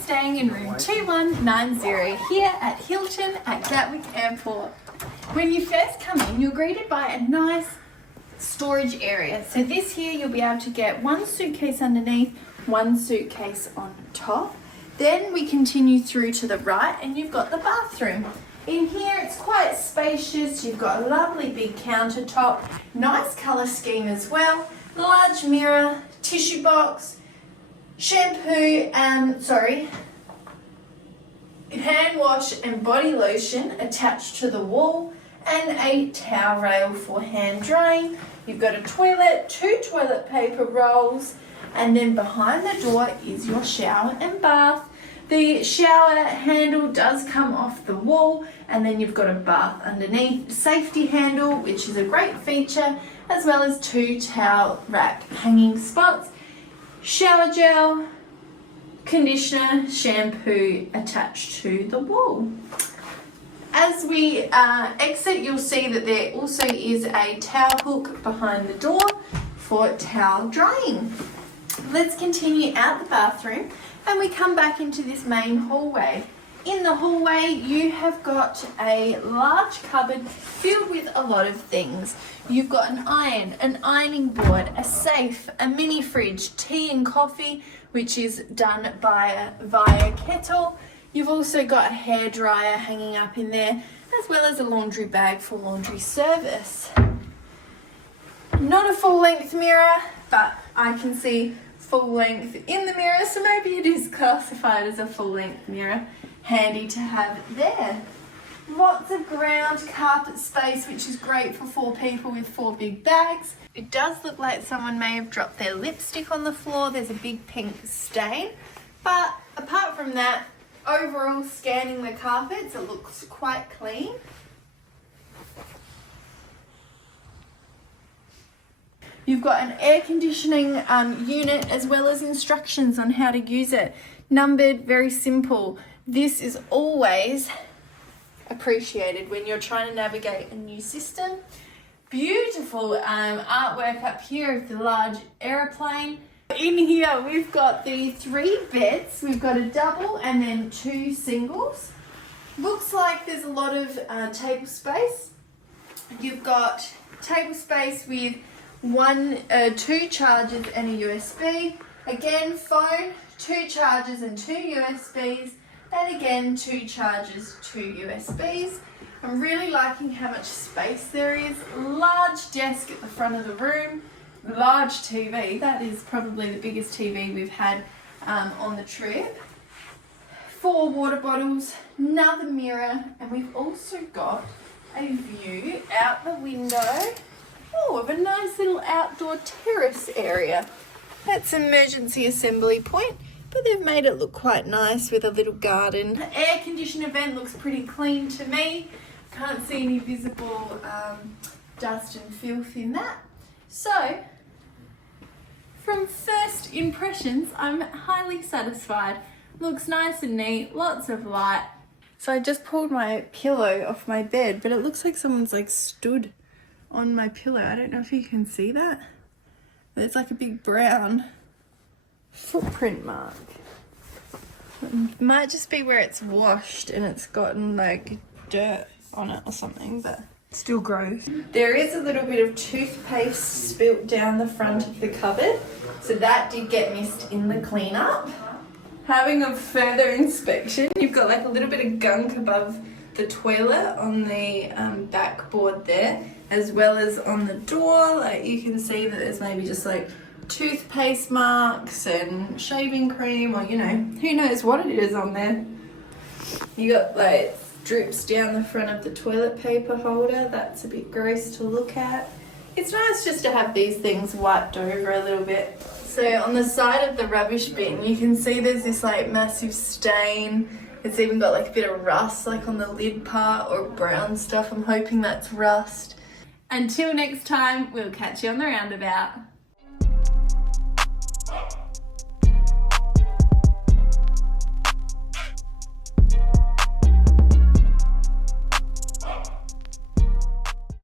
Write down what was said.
staying in room 2190 here at Hilton at Gatwick Airport. When you first come in, you're greeted by a nice storage area. So this here, you'll be able to get one suitcase underneath, one suitcase on top. Then we continue through to the right and you've got the bathroom. In here, it's quite spacious. You've got a lovely big countertop, nice colour scheme as well, large mirror, tissue box, shampoo, hand wash and body lotion attached to the wall, and a towel rail for hand drying. You've got a toilet, 2 toilet paper rolls, and then behind the door is your shower and bath. The shower handle does come off the wall, and then you've got a bath underneath, safety handle, which is a great feature, as well as 2 towel rack hanging spots, shower gel, conditioner, shampoo attached to the wall. As we exit, you'll see that there also is a towel hook behind the door for towel drying. Let's continue out the bathroom and we come back into this main hallway. In the hallway, you have got a large cupboard filled with a lot of things. You've got an iron, an ironing board, a safe, a mini fridge, tea and coffee, which is done via kettle. You've also got a hairdryer hanging up in there, as well as a laundry bag for laundry service. Not a full-length mirror, but I can see full length in the mirror, so maybe it is classified as a full-length mirror. Handy to have there. Lots of ground carpet space, which is great for 4 people with 4 big bags. It does look like someone may have dropped their lipstick on the floor. There's a big pink stain, but apart from that, overall scanning the carpets, it looks quite clean. You've got an air conditioning unit, as well as instructions on how to use it. Numbered, very simple. This is always appreciated when you're trying to navigate a new system. Beautiful artwork up here of the large aeroplane. In here we've got the 3 beds. We've got a double and then 2 singles. Looks like there's a lot of table space. You've got table space with 2 chargers and a USB. Again, phone, 2 chargers and 2 USBs. And again, 2 chargers, 2 USBs. I'm really liking how much space there is. Large desk at the front of the room. Large TV. That is probably the biggest TV we've had on the trip. 4 water bottles, another mirror, and we've also got a view out the window of a nice little outdoor terrace area. That's an emergency assembly point, but they've made it look quite nice with a little garden. The air conditioner vent looks pretty clean to me. Can't see any visible dust and filth in that. So, from first impressions, I'm highly satisfied. Looks nice and neat, lots of light. So I just pulled my pillow off my bed, but it looks like someone's like stood on my pillow. I don't know if you can see that. There's like a big brown footprint mark. It might just be where it's washed and it's gotten like dirt on it or something, but still gross. There is a little bit of toothpaste spilt down the front of the cupboard, so that did get missed in the cleanup. Having a further inspection, you've got like a little bit of gunk above the toilet on the backboard there, as well as on the door. Like you can see that there's maybe just like toothpaste marks and shaving cream, or you know, who knows what it is on there. You got like drips down the front of the toilet paper holder. That's a bit gross to look at. It's nice just to have these things wiped over a little bit. So on the side of the rubbish bin, you can see there's this like massive stain. It's even got like a bit of rust like on the lid part, or brown stuff. I'm hoping that's rust. Until next time, we'll catch you on the roundabout.